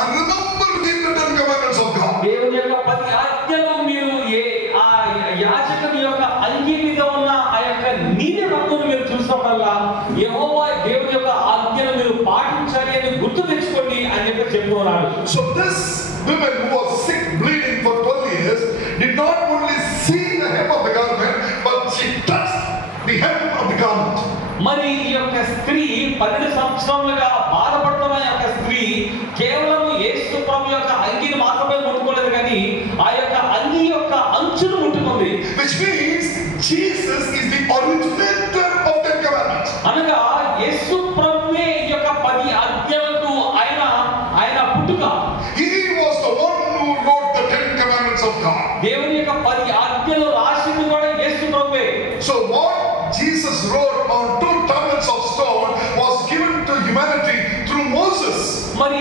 and remember the 10 commandments of God. దేవుని యొక్క 10 ఆజ్ఞలు మీరు ఆ యాజకుని యొక్క అంగీ మీద ఉన్న ఆ యొక్క నీతి రంగును మీరు చూసినప్పుడల్లా యెహోవా దేవుని యొక్క ఆజ్ఞలు మీరు పాటించాలి అని గుర్తు తెచ్చుకోండి అని చెప్పి చెప్తున్నాడు. So this woman who was sick, bleeding for 12 years, did not only see the hem of the garment, but she touched the hem of the garment. మరి ఈ యొక్క స్త్రీ 12 సంవత్సరాలుగా బాధపడుతున్న యొక్క స్త్రీ కేవలం యేసు ప్రభు యొక్క అంగీని మాత్రమే ముట్టుకోలేదు కానీ ఆ యొక్క అంగీ యొక్క అంచును ముట్టుకుంది. Which means Jesus is the originator of 10 commandments. అనగా యేసు ప్రభువే ఈ యొక్క 10 ఆజ్ఞలకు ఆయన పుట్టుక. He was the one who wrote the 10 commandments of God. దేవుని యొక్క 10 ఆజ్ఞలు రాసింది కూడా యేసు ప్రభువే. So what Jesus wrote on 2 tablets of stone was given to humanity through Moses. మరి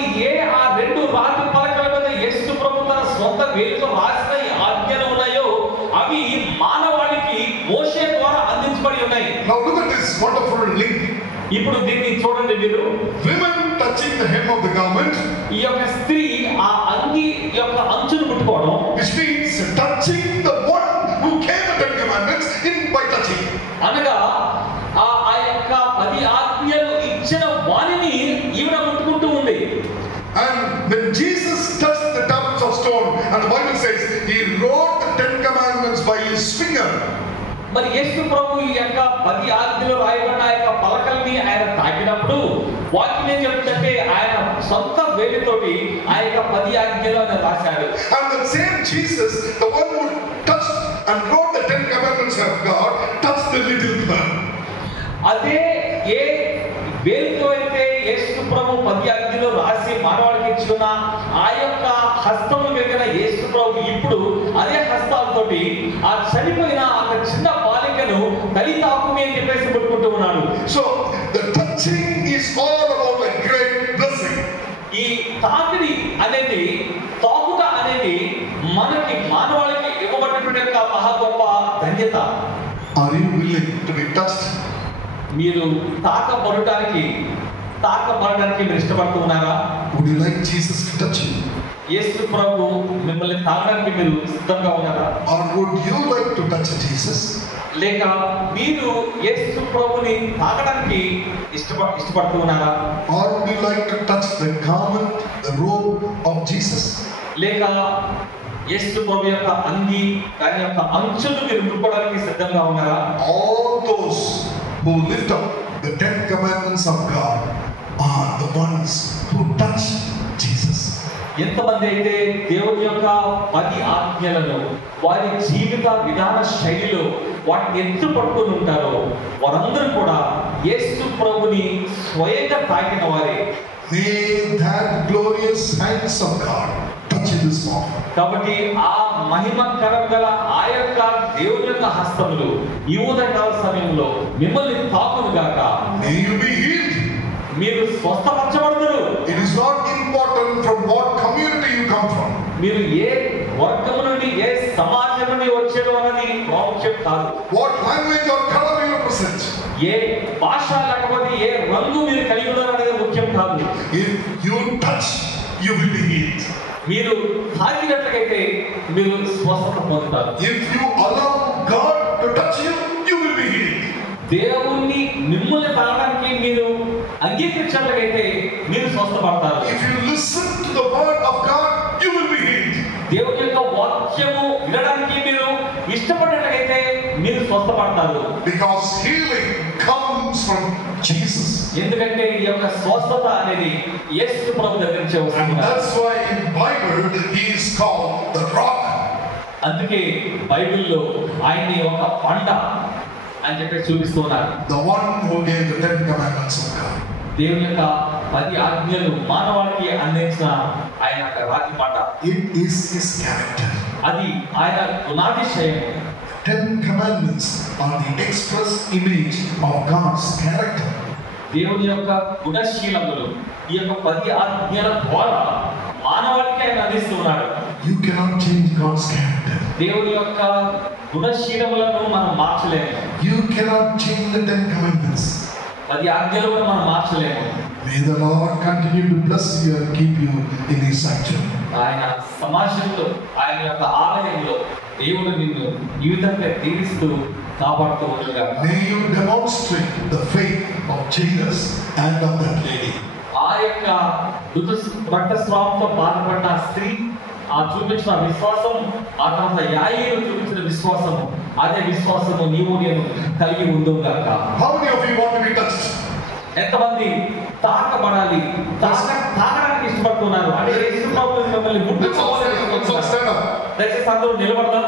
ఆ 2 రాతి పలకల మీద యేసు ప్రభు తన సొంత వేలుతో రాసిన ఈ ఆజ్ఞలు ఉన్నాయో అవి మానవాళికి మోషే ద్వారా అందించబడి ఉన్నాయి. Now look at this wonderful link. ఇప్పుడు దీన్ని చూడండి మీరు. Women touching the hem of the garment, ఈ యొక్క స్త్రీ ఆ అంగీ యొక్క అంచును ముట్టుకోవడం, which means touching the one who gave the 10 commandments in by touching. అనగా ఆ యొక్క 10 ఆజ్ఞలు ఇచ్చిన వాణిని ఈవిడ ముట్టుకుంటూ ఉంది. And when Jesus touched the tablets of stone, and the Bible says he wrote the 10 commandments by his finger. మరి యేసు ప్రభు ఈ యొక్క 10 ఆజ్ఞలు రాయబడిన ఆ యొక్క పలకల్ని ఆయన తాకినప్పుడు వాక్యం ఏం చెప్తుందంటే ఆయన సొంత వేలితోటి ఆ యొక్క 10 ఆజ్ఞలు ఆయన రాశాడు. And the same Jesus, the one who touched and wrote the 10 commandments of God, touched the little bird. అదే ఏ వేలితో అయితే యేసు ప్రభు 10 ఆజ్ఞలు రాసి మానవాళికి ఇచ్చిన ఆ యొక్క హస్తము కలిగిన యేసు ప్రభు ఇప్పుడు అదే హస్తాలతోటి ఆ చనిపోయిన ఆ చిన్న బాలికను తల్లి తాకుని అని చెప్పేసి ముట్టుకుంటూ ఉన్నాడు. So the touching is all about a great blessing. ఈ తాకిడి అనేది తాకుట అనేది మనకి మానవాళికి ఇవ్వబడినటువంటి యొక్క మహా గొప్ప ధన్యత. Are you willing to be touched? మీరు తాకబడడానికి మీరు ఇష్టపడుతూ ఉన్నారా? Would you like Jesus to touch you? యేసు ప్రభు మిమ్మల్ని తాకడానికి మీరు సిద్ధంగా ఉన్నారా? Or would you like to touch Jesus? లేక మీరు యేసు ప్రభుని తాకడానికి ఇష్టపడుతూ ఉన్నారా? Or would you like to touch the garment, the robe of Jesus? లేక యేసు ప్రభు యొక్క అంగీ దాని యొక్క అంచులు మీరు ముట్టుకోవడానికి సిద్ధంగా ఉన్నారా? All those who lift up the 10 commandments of God are the ones who touch Jesus. ఎంతమంది అయితే దేవుని యొక్క 10 ఆజ్ఞలను వారి జీవిత విధాన శైలిలో వాటిని ఎత్తు పట్టుకుని ఉంటారో వారందరూ కూడా యేసు ప్రభుని స్వయంగా తాకిన వారే. May that glorious hands of God touch you this morning. కాబట్టి ఆ మహిమకరం గల ఆ యొక్క దేవుని యొక్క హస్తములు ఈ ఉదయకాల సమయంలో మిమ్మల్ని తాకును గాక. May you be healed. మీరు స్వస్థపరచబడుదురు. It is not important from what community you come from. మీరు ఏ వర్గము నుండి ఏ సమాజం నుండి వచ్చారో అన్నది ప్రాముఖ్యం కాదు. What language or color you represent. ఏ భాష లేకపోతే ఏ రంగు మీరు కలిగి ఉన్నారు అనేది ముఖ్యం కాదు. If you touch, you will be healed. మీరు తాకినట్లయితే మీరు స్వస్థత పొందుతారు. If you allow God to touch you, you will be healed. దేవుణ్ణి మిమ్మల్ని తాకడానికి మీరు అంగీకరించినట్లయితే మీరు స్వస్థపడతారు. If you listen to the word of God, you will be healed. దేవుని యొక్క వాక్యము వినడానికి మీరు ఇష్టపడినట్లయితే మీరు స్వస్థపడతారు. Because healing comes from Jesus. ఎందుకంటే ఈ యొక్క స్వస్థత అనేది యేసు ప్రభు దగ్గర నుంచి వస్తుంది. And that's why in Bible he is called the rock. అందుకే బైబిల్లో ఆయన ఒక పండ అని చెప్పి చూపిస్తున్నారు. The one who gave the 10 commandments of God. దేవుని యొక్క 10 ఆజ్ఞలు మానవాళికి అందించిన ఆయన రాతి పండ. It is his character. అది ఆయన గుణాతిశయం. 10 commandments are the express image of God's character. దేవుని యొక్క గుణశీలములు ఈ యొక్క 10 ఆజ్ఞల ద్వారా మానవాళికి ఆయన అందిస్తున్నాడు. You cannot change God's character. దేవుని యొక్క గుణశీలములను మనం మార్చలేము. You cannot change the 10 commandments. 10 ఆజ్ఞలు కూడా మనం మార్చలేము. May the Lord continue to bless you and keep you in His sanctuary. ఆయన సమాజంలో, ఆయన యొక్క ఆలయంలో దేవుడు నిన్ను ఈ విధంగా దీవిస్తూ కాపాడుతూ ఉండగా. May you demonstrate the faith of Jairus and of that lady. ఆ యొక్క రక్తస్రావంతో బాధపడ్డ స్త్రీ ఆ చూపించిన విశ్వాసం, ఆ తర్వాత యాయేలు చూపించిన విశ్వాసము, అదే విశ్వాసము నీవు నేను కలిగి ఉండుగాక. How many of you want to be touched? ఎంతమంది తాకబడాలి, తాకడానికి ఇష్టపడుతున్నారు అంటే యేసు ప్రభువు మిమ్మల్ని ముట్టుకోవాలని. Let's all stand up. దయచేసి అందరూ నిలబడదాం.